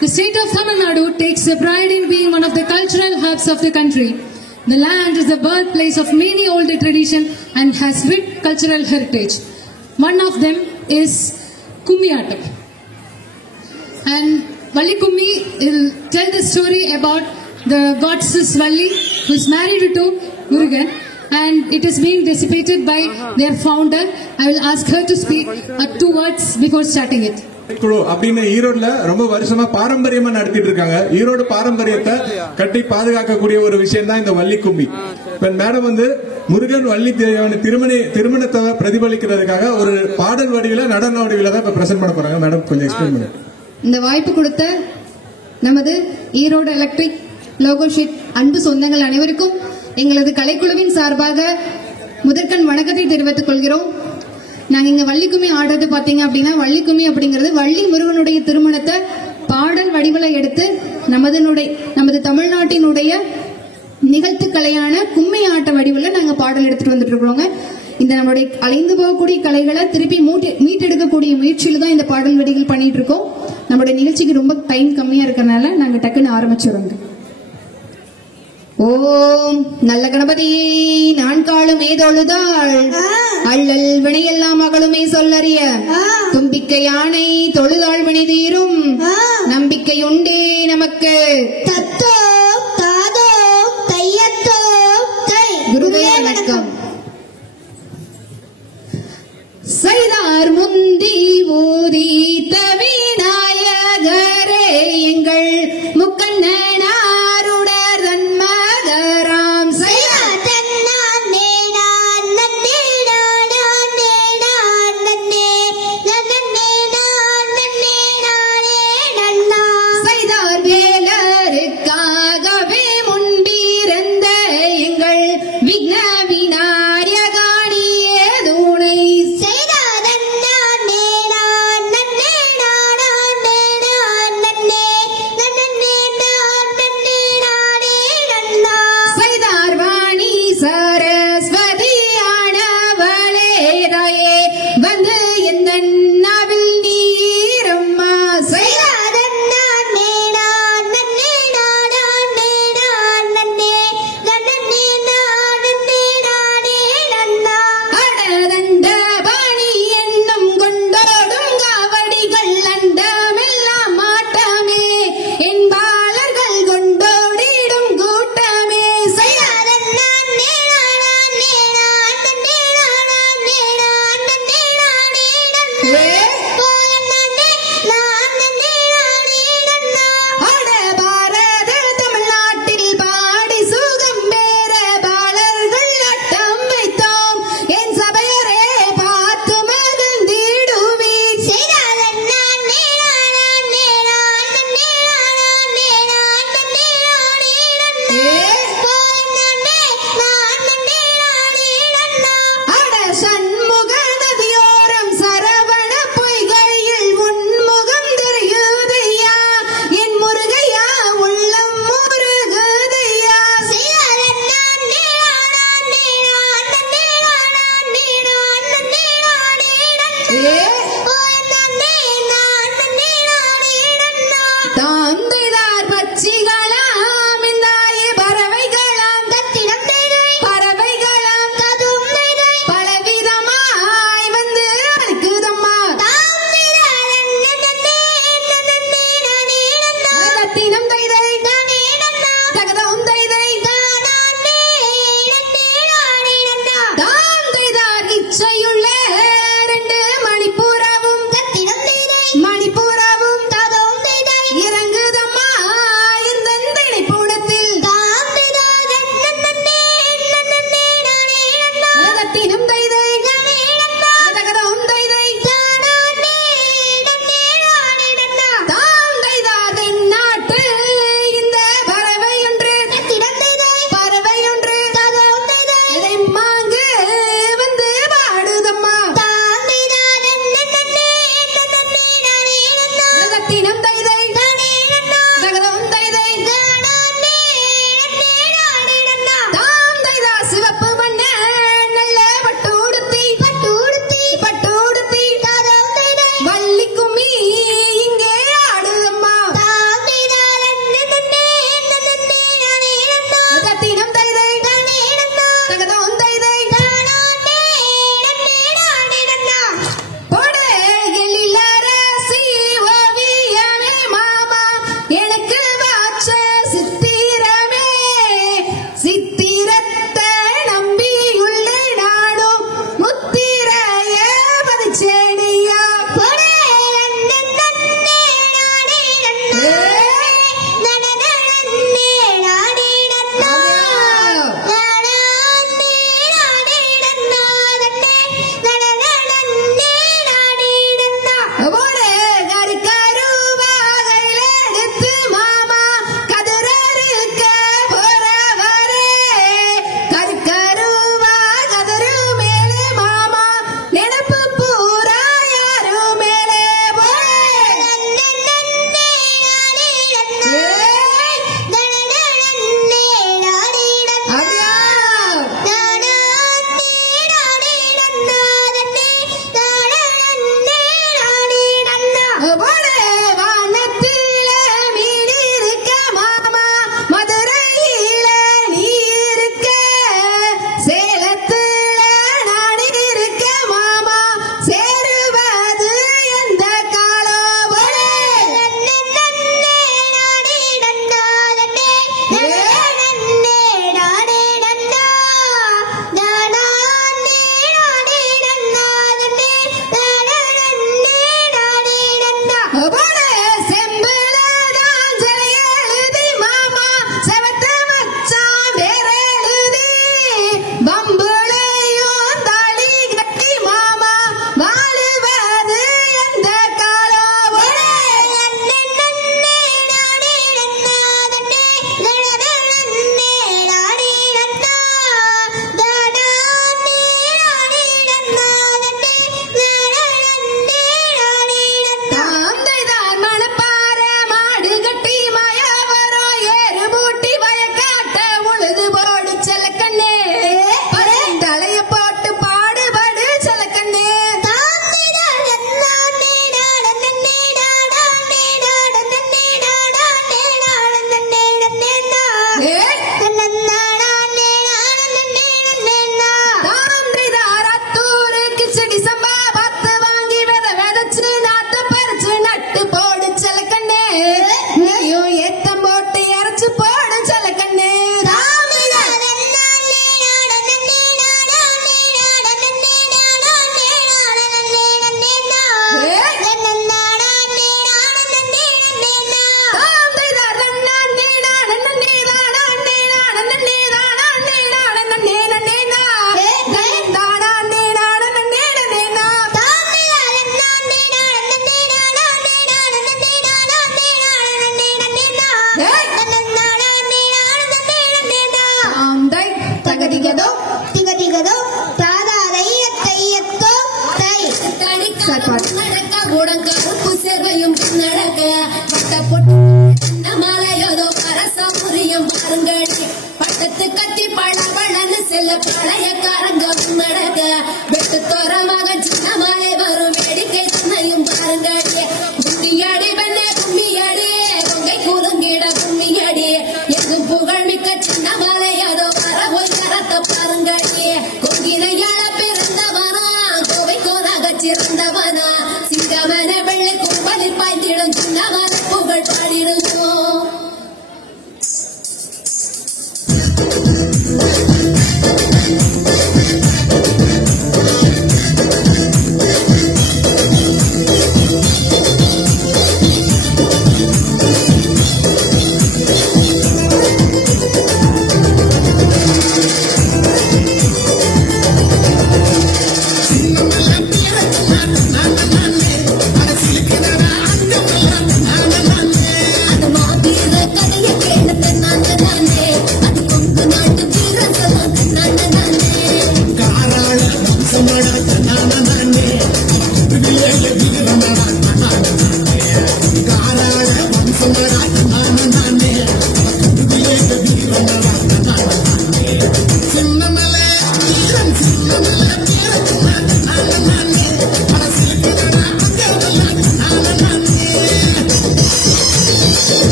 The state of Tamil Nadu takes a pride in being one of the cultural hubs of the country. The land is the birthplace of many old traditions and has rich cultural heritage. One of them is Kummiyaattam. And Valli Kummi will tell the story about the goddess Valli, who is married to Murugan, and it is being dissipated by their founder. I will ask her to speak 2 words before starting it. அப்படின்னு ஈரோடுல ரொம்ப வருஷமா பாரம்பரியமா நடத்திட்டு இருக்காங்க. ஈரோடு பாரம்பரியத்தை கட்டி பாதுகாக்கக்கூடிய ஒரு விஷயம் தான் இந்த வள்ளி கும்மி. மேடம் வந்து முருகன் வள்ளி திருமணத்தை பிரதிபலிக்கிறதுக்காக ஒரு பாடல் வடிவில நடன வடிவில தான் இப்ப பிரசன்ட் பண்ண போறாங்க. மேடம் கொஞ்சம் எக்ஸ்பிளைன் பண்ணுங்க. இந்த வாய்ப்பு கொடுத்த நமது ஈரோடு எலக்ட்ரிக் லோகோ ஷீட் அன்பு சொந்தங்கள் அனைவருக்கும் எங்களது கலைக்குழுவின் சார்பாக முதற்கண் வணக்கத்தை தெரிவித்துக் கொள்கிறோம். நாங்க இங்க வள்ளிக்கும்மி ஆடுறது பாத்தீங்க அப்படின்னா, வள்ளிக்கும்மி அப்படிங்கிறது வள்ளி முருகனுடைய திருமணத்தை பாடல் வடிவில எடுத்து நமது தமிழ்நாட்டினுடைய நிகழ்த்து கலையான கும்மி ஆட்ட வடிவில் நாங்க பாடல் எடுத்துட்டு வந்துட்டு இருக்கிறோங்க. இந்த நம்மளுடைய அலைந்து போகக்கூடிய கலைகளை திருப்பி மீட்டெடுக்கக்கூடிய முயற்சியில தான் இந்த பாடல் வடிகள் பண்ணிட்டு இருக்கோம். நம்மளுடைய நிகழ்ச்சிக்கு ரொம்ப டைம் கம்மியா இருக்கறனால நாங்க டக்குன்னு ஆரம்பிச்சிரோங்க. ஓம் நல்ல கணபதியே நான் காலும் ஏதொழுதாள் அள்ளல் வினையெல்லாம் மகளுமே சொல்லறிய தும்பிக்கை யானை தொழுதாள் வினை தீரும் நம்பிக்கை உண்டே நமக்கு தத்தோ தாதோ தையத்தோ தை. குருவே வணக்கம். செய்தார் முந்தி ஊதி தவிநாயகரே எங்கள் முக்கண்ணனாருடர் தன்மகராம் செய்யா தன்னான் நேடான் நன்னே நாடான் நேடான் நன்னே நன்னே நான் நன்னே நானே நன்னா செய்தார் வேலருக்காகவே முன்பிருந்த எங்கள் விக்ன விநாயகாணியே தூணை மணிப்பூரவும் இறங்குதம் வெள்ள பழையக்காரங்க நடக்க வெட்டு தோரமாக சின்ன மாலை வரும் வேடிக்கை தன்னையும் பாருங்கடியே கும்மியடி வெண்ண கும்மியடி கொங்கை கூறுங்கிட கும்மியடி எங்கும் புகழ் மிக்க சின்ன மாலை அதோ வர போய் தரத்தை பாருங்கடியே கொங்கினையாள பிறந்தவனா கோவை கோனாக சிறந்தவனா சிங்கமன வெள்ளை கும்பலி பாய்ந்திடும் சின்ன மாலை புகழ் பாடிடுவோம்.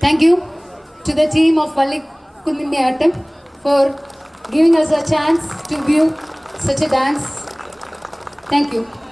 Thank you to the team of Vallikumbi for giving us a chance to view such a dance. Thank you.